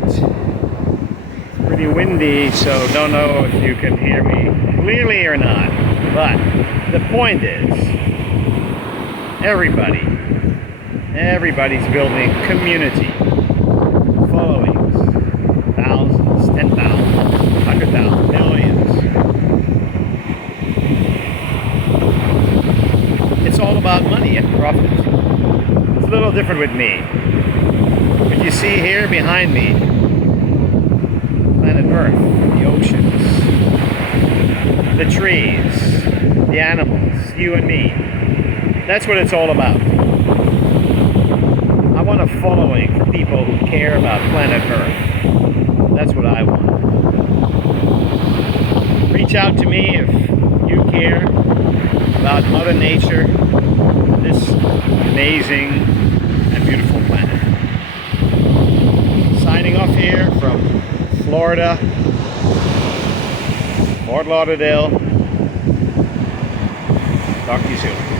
night. It's pretty windy, so don't know if you can hear me clearly or not. But the point is, everybody's building community, followings, thousands, 10,000, 100,000, millions. It's all about money and profit. It's a little different with me. What you see here behind me, planet Earth, the oceans, the trees, the animals, you and me. That's what it's all about. I want a following for people who care about planet Earth. That's what I want. Reach out to me if you care about Mother Nature, this amazing and beautiful planet. Signing off here from Florida, Fort Lauderdale. Talk to you soon.